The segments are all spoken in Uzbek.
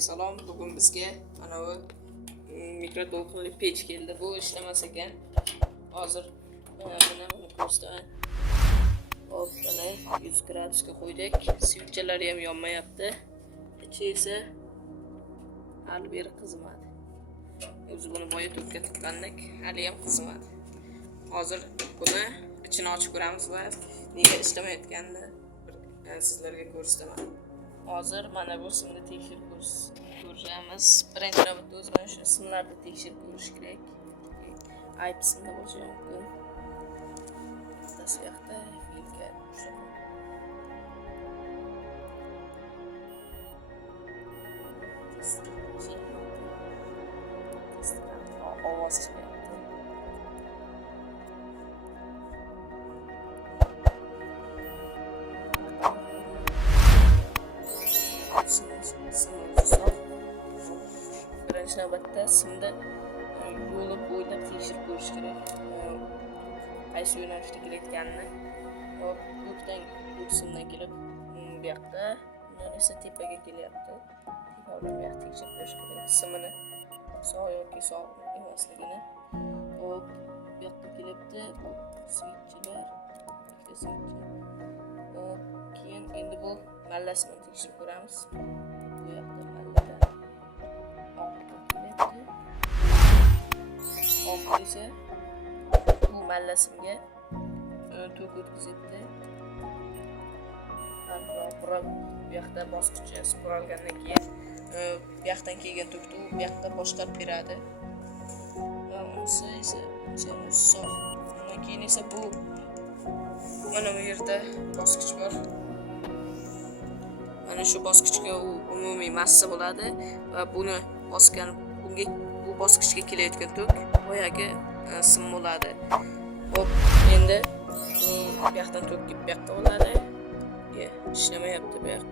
Hammaga salom. Bugun bizga mana bu mikroto'lqinli pech keldi. Bu ishlamas ekan. Hozir buni ko'rsataman. Hop, mana 100 gradusga qo'ydik. Svitchalari ham yonmayapti. Ichi esa hali beri qizimadi. O'zi buni boya to'kka tiqqandik, hali ham qizimadi. Hozir buni ichini ochib ko'ramiz va nega ishlamayotganini sizlarga ko'rsataman. Hozir mana bu simni tekshirib ko'ramiz. Birinchi navbatda o'zi mana shu simlarni tekshirib ko'rish kerak. Ayb simda bo'lishi mumkin. Bittasi yoqda filka ovoz chiqyapti. Birinchi navbatda simda yo'li bo'ylab tekshirib ko'rish kerak. Qaysi yo'nalishda kelayotganini. Bu simdan kelib bu yoqda, bundan esa tepaga kelyapti. Tepa bilan bu yoqda tekshirib ko'rish kerak. Simini sog' yoki sog' emasligini. Hop, bu yoqda kelyapti. Switchlar, ikkita switch. Keyin endi bu mallasini tekshirib ko'ramiz. Bu yoqda mallada oq esa bu mallasimga tok o'tkazibdi. Bu yoqda bosqichni sipiralgandan keyin bu yoqdan kelgan tokni bu yoqda boshqarib beradi. Va unisi esa sog'. Undan keyin esa bu mana bu yerda bosqich bor. Mana shu bosqichga u umumiy massa bo'ladi va buni bosgan bu bosqichga kelayotgan tok boyagi sim bo'ladi. Hop, endi bu yoqdan tok kelib bu yoqqa bo'ladi. Ishlamayapti bu yoq.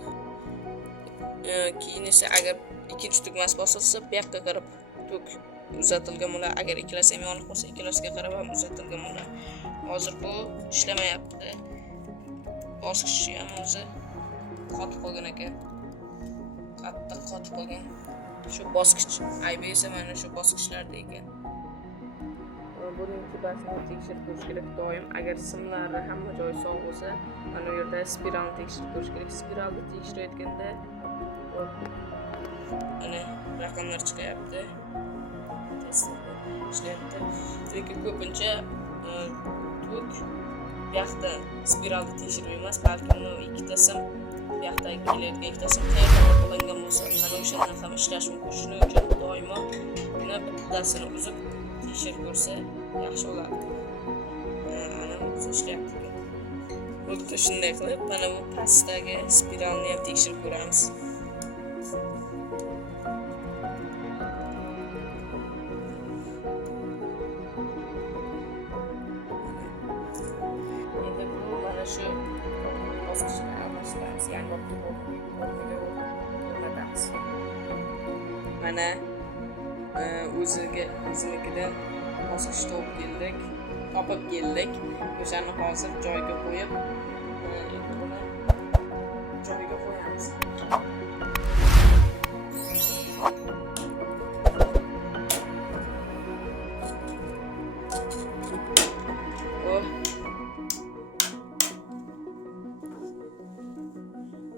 Keyin esa agar ikkinchi tugmasi bosilsa bu yoqqa qarab tok uzatilgan bo'ladi. Agar ikkalasi ham yonib qolsa ikkalasiga qarab ham uzatilgan bo'ladi. Hozir bu ishlamayapti. Bosqichi ham o'zi qotib qolgan ekan. Qattiq qotib qolgan. Shu bosqich aybi esa mana shu bosqichlarda ekan. Buning tepasini tekshirib ko'rish kerak doim. Agar simlari hamma joyi sog' bo'lsa, mana bu yerda spiralni tekshirib ko'rish kerak. Spiralni tekshirayotganda mana raqamlar chiqyapti. Ishlayapti. Lekin ko'pincha tok bu yoqda spiralni tekshirib emas, balki uni ikkita sim bu yoqda kelayotgan ikkita sim qayerda qo'llangan bo'lsa, ana o'shandan ham ishlash mumkin. Shuning uchun doimo buni bittasini uzib tekshirib ko'rsa yaxshi bo'ladi. Ana o'zi ishlayapti. Xuddi shunday qilib, mana bu pastdagi spiralni ham tekshirib ko'ramiz. Endi bu mana shu bosqichni almashtiramiz, yangi o'rnatamiz. Mana o'zinikidan bosqich topib keldik. O'shani hozir joyiga qo'yib, buni joyiga qo'yamiz.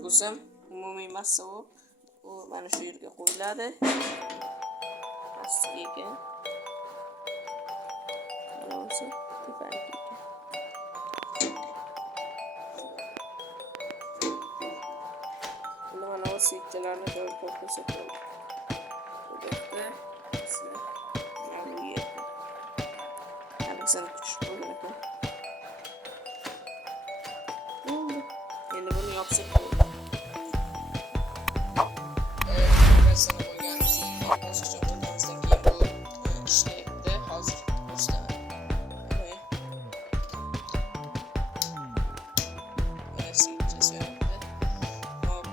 Bu sim umumiy massa u mana shu yerga qo'yiladi. Pastiga ekan. Mana tepaga. Mana bu switchlarni joyga qo'ysak bo'ladi. Bu yerda mana bu yerda. Hammasini tushib qo'ygan ekan. Endi buni yopsak bo'ladi. Bosqichni qo'yganimizdan keyin bu ishlayapti. Hozir boshladim. Mana switchasi yo'qdi. Hop,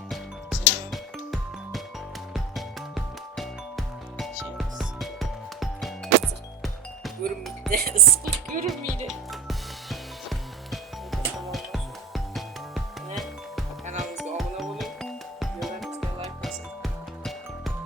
ko'rinmaydi. Issiq ko'rinmaydi.